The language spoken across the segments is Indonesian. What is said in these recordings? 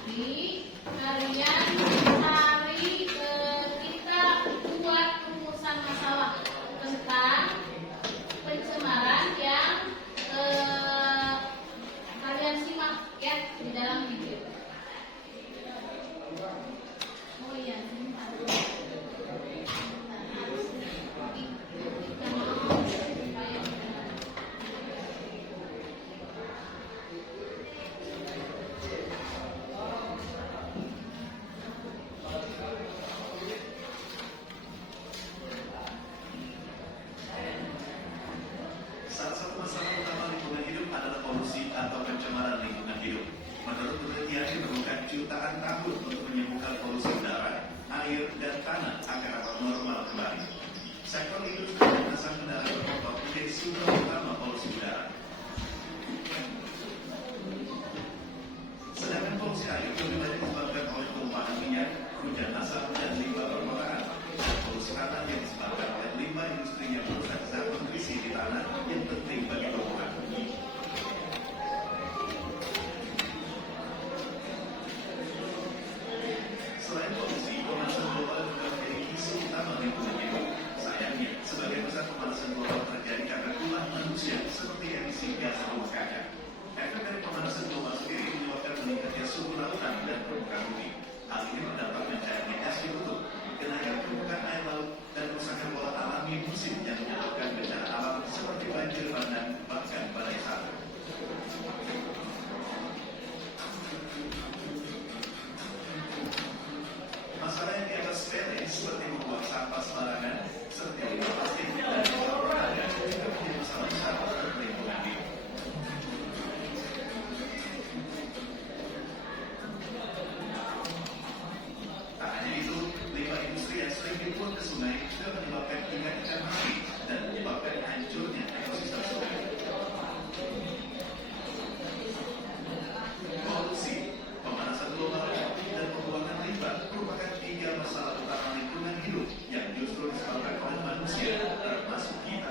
nanti kalian kita buat rumusan masalah tentang pencemaran yang kalian simak ya di dalam video. Oh iya, salah satu masalah utama lingkungan hidup adalah polusi atau pencemaran lingkungan hidup. Menurut penelitian diperlukan jutaan tahun untuk menyembuhkan polusi udara, air, dan tanah agar dapat normal kembali. Sektor industri dan asam kendaraan bermotor menjadi sumber utama polusi udara. Sedangkan polusi air lebih banyak disebabkan oleh tumpahan minyak, hujan asam, dan limbah permukaan. Polusi tanah yang disebabkan oleh limbah industri yang merusak zat nutrisi di tanah yang penting bagi tumbuhan. Selain polusi, pemanasan global juga menjadi isu utama lingkungan hidup. Sayangnya, sebagian besar pemanasan global terjadi karena ulah manusia seperti emisi gas rumah kaca. Efek dari pemanasan global sendiri menyebabkan meningkatnya suhu lautan dan permukaan bumi. Hal ini berdampak mencairnya es di kutub, kenaikan permukaan air laut, dan kerusakan pola alami musim yang menyebabkan bencana alam seperti banjir bandang bahkan badai salju. Masalah yang dianggap sepele seperti membuang sampah sembarangan, seperti limbah plastik dan limbah berharga juga menjadi masalah besar untuk lingkungan hidup. Tak hanya itu, limbah industri yang sering dibuang ke sungai juga menyebabkan ikan mati dan menyebabkan hancurnya ekosistem sungai. Polusi, pemanasan global, dan pembuangan limbah merupakan 3 masalah utama lingkungan hidup yang justru disebabkan oleh manusia, termasuk kita.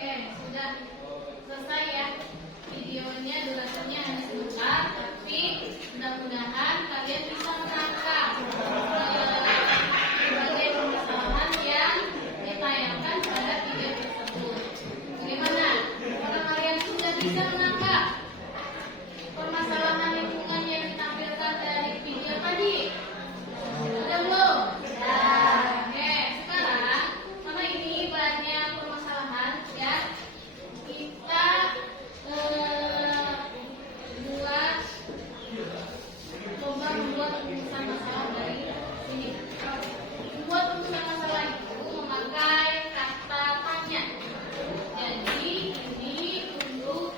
oke, sudah selesai ya videonya, durasinya hanya sebentar, tapi mudah-mudahan kalian bisa menangkap berbagai permasalahan yang ditayangkan pada video tersebut. Bagaimana? Apakah kalian sudah bisa menangkap permasalahan lingkungan yang ditampilkan dari video tadi? Sudah belum? Oke, sekarang karena ini banyak permasalahan ya, kita membuat rumusan masalah dari sini. Membuat rumusan masalah itu memakai kata tanya. Jadi ini untuk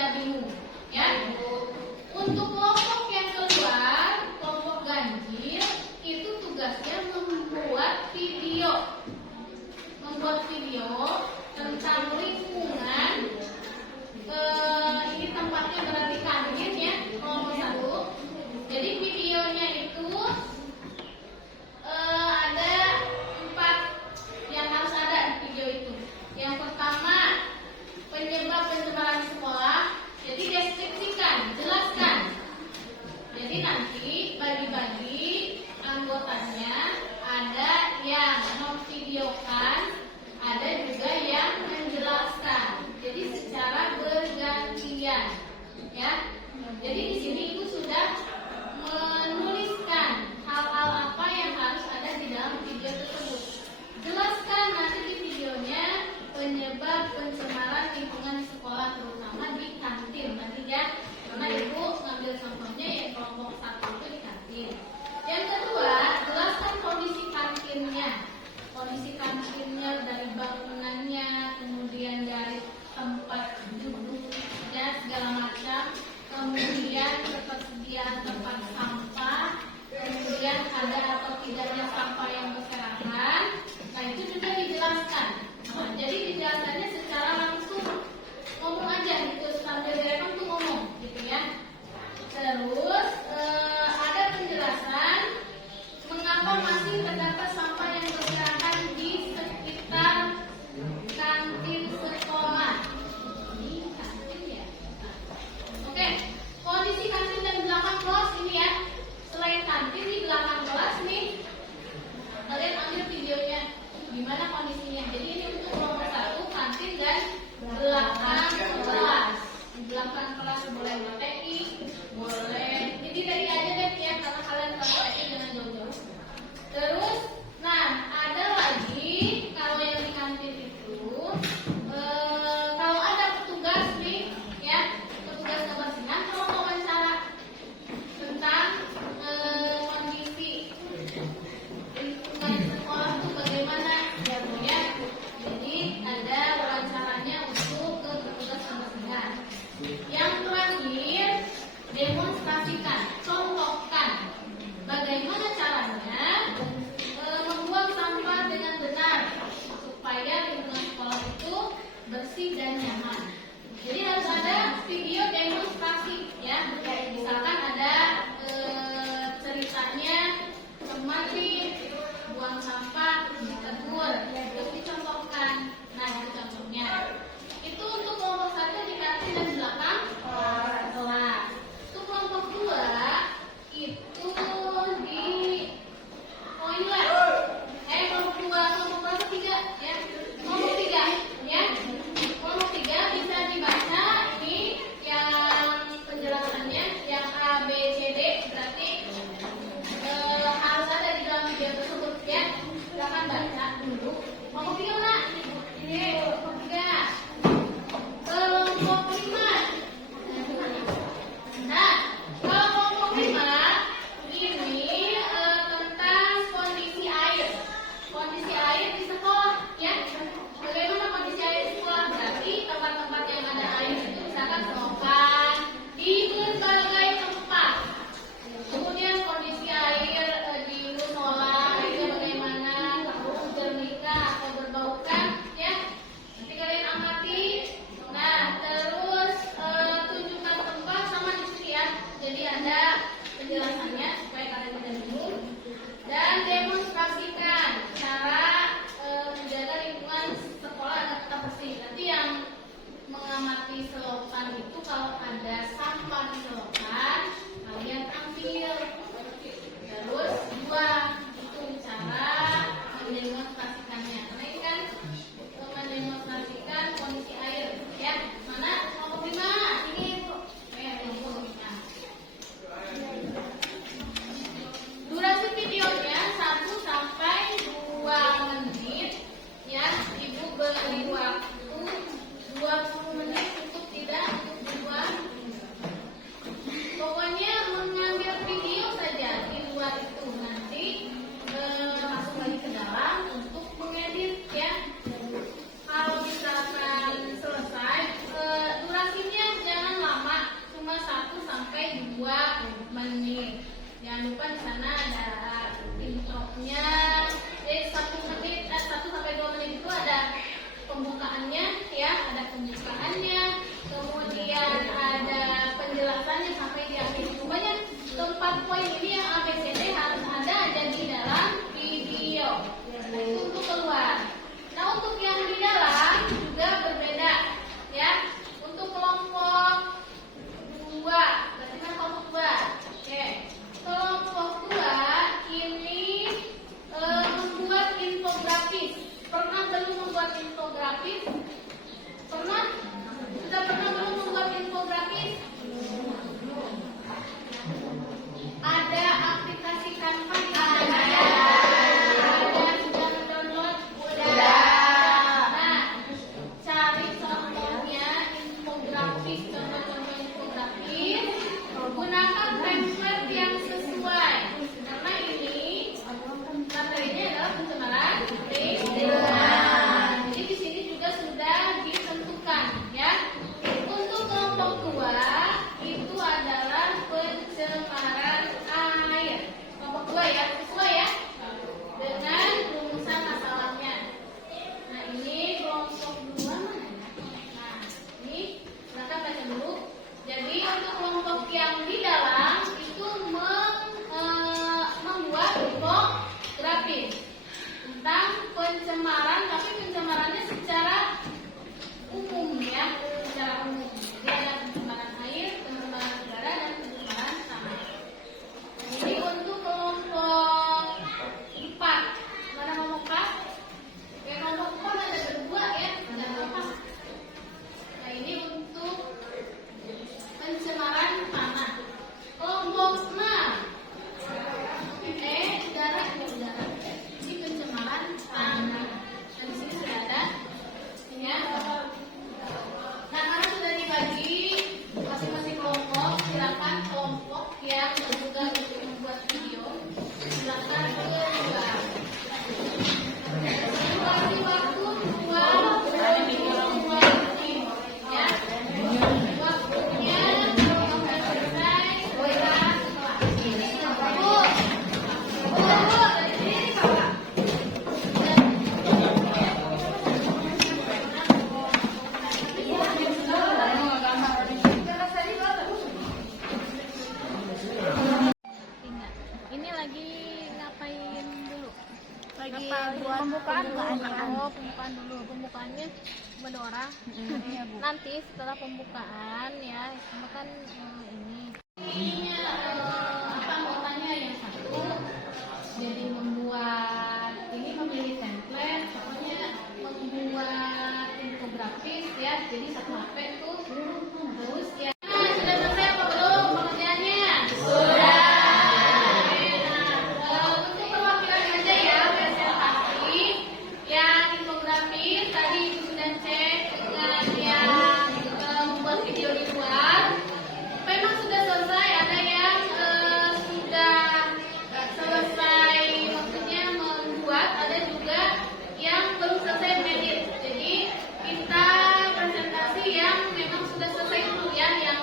tidak bingung. Ya. Untuk kelompok yang keluar, kelompok ganjil itu tugasnya membuat video tentang lingkungan. Ini tempatnya berarti kantin ya, kelompok 1. Jadi videonya itu ada 4 yang harus ada di video itu. Yang pertama, penyebab pencemaran sekolah. Jadi deskripsikan, jelaskan. Jadi nanti bagi-bagi anggotanya, ada yang memvideokan, ada juga yang menjelaskan. Jadi secara bergantian, ya. Jadi di sini Ibu sudah menuliskan hal-hal apa yang harus ada di dalam video tersebut. Jelaskan nanti di videonya penyebab pencemaran lingkungan di sekolah, terutama di kantin nanti ya. Karena Ibu ngambil contohnya yang kelompok 1 itu di kantin. Yang kedua, jelaskan kondisi kantinnya dari bangunannya, kemudian dari tempat duduknya segala macam, kemudian ketersediaan tempat sampah, kemudian ada atau tidaknya sampah yang berserakan. Nah itu juga dijelaskan. Nah, jadi dijelaskannya secara langsung, ngomong aja gitu, sambil direkam tuh ngomong gitu ya. Terus ada penjelasan mengapa masih terdapat sampah yang berserakan di sekitar kantin sekolah. Ini kantin ya. Oke, kondisi kantin dan belakang kelas ini ya. Selain kantin di belakang kelas nih, kalian ambil videonya gimana kondisinya. Jadi ini untuk kelompok 1 kantin dan belakang kelas. Di belakang kelas boleh TI, boleh ini dari aja deh ya, karena kalian prakteknya jangan jauh-jauh. Terus, nah ada lagi kalau yang di kantin itu, kalau ada petugas nih ya, petugas kebersihan, kalau mau wawancara tentang kondisi lingkungan sekolah itu bagaimana ya. Jadi ada wawancaranya untuk ke petugas kebersihan. Yang terakhir, demonstrasikan, contohkan bagaimana caranya membuang sampah dengan benar supaya lingkungan sekolah itu bersih dan nyaman. Jadi harus ada video demonstrasi ya. Misalkan ada ceritanya teman nih buang sampah ditegur, terus dicontohkan. Nah itu contohnya. Itu untuk kelompok 1 di kantin dan belakang kelas. Untuk kelompok 2 itu di toilet. Kelompok 2, kelompok berapa? 3 ya. Kelompok 3 ya. Kelompok 3 bisa dibaca ini yang penjelasannya yang A, B, C, D berarti harus ada di dalam video tersebut ya. Silakan baca dulu. Kelompok 3 mana? Ini kelompok 3. Kelompok 5. Nah, kalau kelompok 5 ini tentang kondisi air. Kondisi air di sekolah ya. Bagaimana kondisi air di sekolah? Berarti tempat-tempat yang ada air itu misalkan selokan di berbagai tempat. Kemudian kondisi air di musola itu bagaimana, terus jernih atau berbau kan ya. Nanti kalian amati. Nah, terus pembukaannya, kemudian ada penjelasannya sampai di akhir. Pokoknya keempat poin ini yang ABCD harus ada aja di dalam video. Nah, itu untuk keluar. Nah, untuk yang di dalam juga berbeda, ya. Untuk kelompok 2, berarti kan kelompok 2. Oke. Kelompok 2 ini membuat infografis. Pernah belum membuat infografis? Pernah? Sudah pernah belum membuat infografis? Ada aplikasi Canva? Ada. Sudah download? Udah. Nah, cari contohnya infografis, contoh-contoh infografis. Gunakan template yang sesuai. Karena ini materinya adalah pencemaran lingkungan. Jadi di sini juga sudah ditentukan, ya. Untuk kelompok 2 itu adalah pencemaran air. Kelompok 2 ya, sesuai ya dengan rumusan masalahnya. Nah, ini kelompok 2 mana? Nah, ini silakan baca dulu. Jadi untuk kelompok yang di dalam itu membuat infografis tentang pencemaran, tapi pencemarannya secara umum, ya, secara umum. Jadi ada pencemaran air, pencemaran udara, dan pencemaran tanah. Ini untuk kelompok 4. Mana kelompok 4? Kelompok 4 ada berdua, ya, ada apa? Nah, ini untuk pencemaran tanah. Kelompok 6. Udara. Ini pencemaran tanah. Dan di sini sudah ada, ya. Nah, karena sudah dibagi masing-masing kelompok, silakan kelompok yang juga untuk membuat video, silakan keluar. Kasih waktu 2 menit, ya. Waktunya sampai selesai setelah ini lagi ngapain dulu? Lagi buat pembukaan pembukaan dulu. Pembukaannya Medora. Nanti setelah pembukaan, ya, itu kan ini. Apa anggotanya yang satu? Jadi memilih template, pokoknya membuat infografis, ya. Jadi satu HP tuh terus, ya. Nah, sudah selesai apa belum pengerjaannya? Sudah. Untuk perwakilan aja ya, presentasi yang infografis tadi Ibu sudah cek dengan yang membuat video di luar. Memang sudah selesai, ada yang sudah selesai, maksudnya membuat, ada juga yang belum selesai mengedit. Jadi kita presentasi yang memang sudah selesai dulu, ya, yang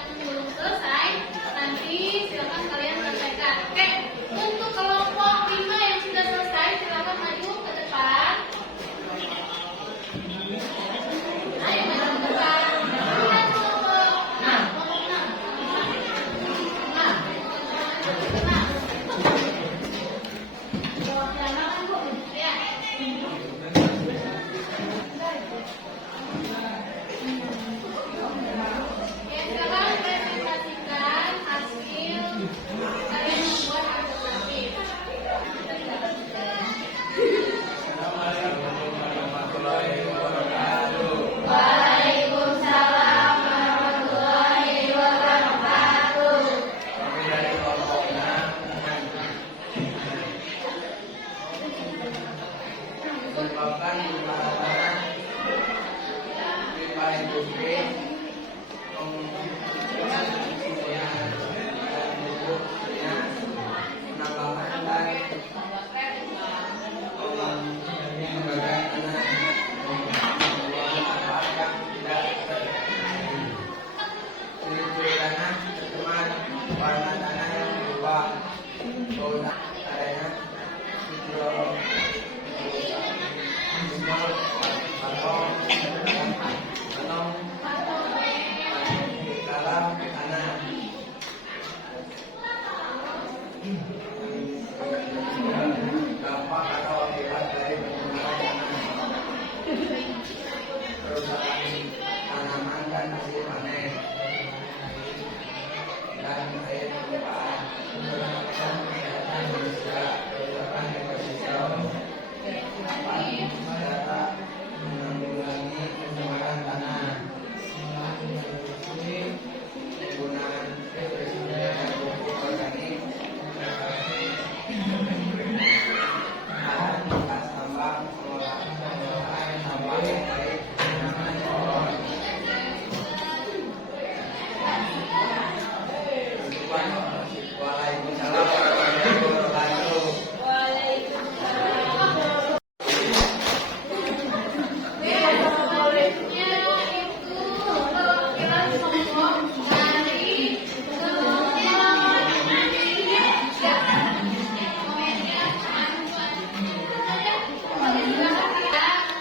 sombong dari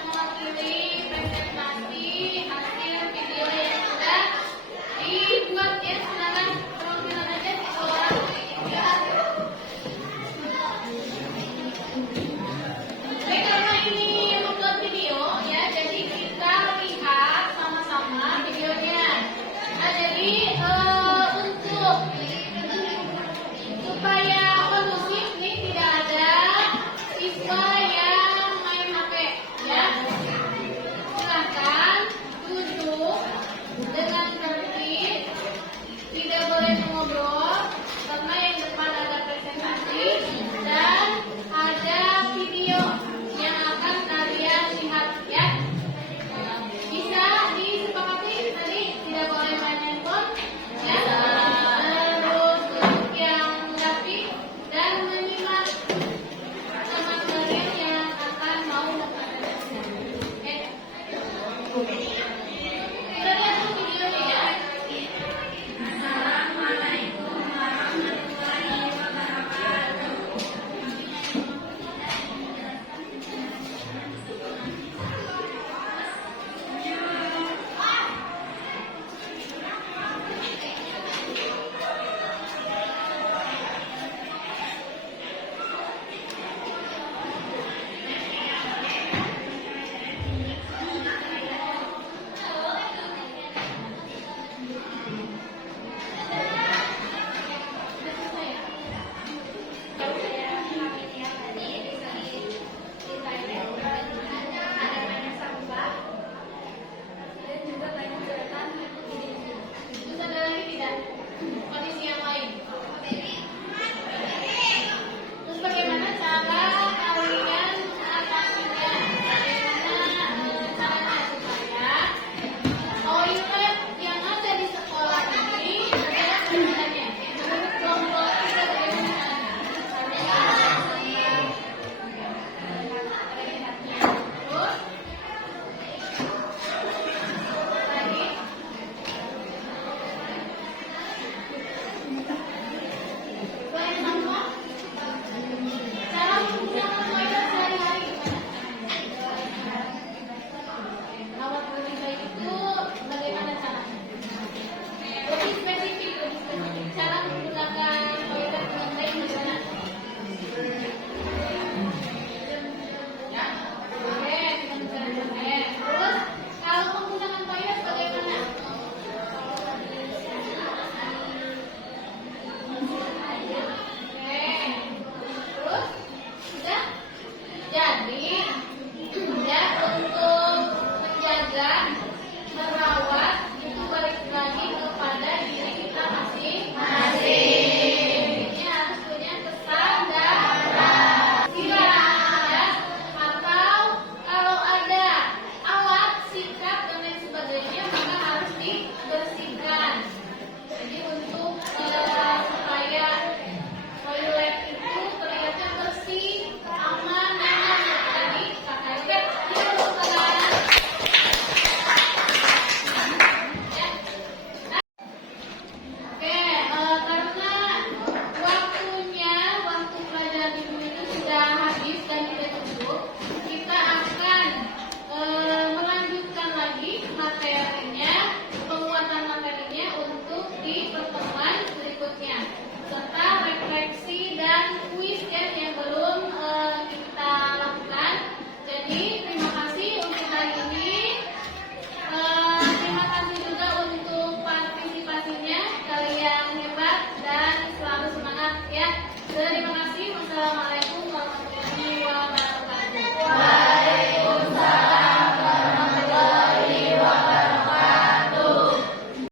mewakili presentasi hasil video yang sudah dibuat ya. Silakan perwakilan aja seorang. Baik, karena ini membuat video ya, jadi kita lihat sama-sama videonya. Nah, jadi untuk supaya kondusif nih tidak ada siswa yang main HP ya. Silakan duduk dengan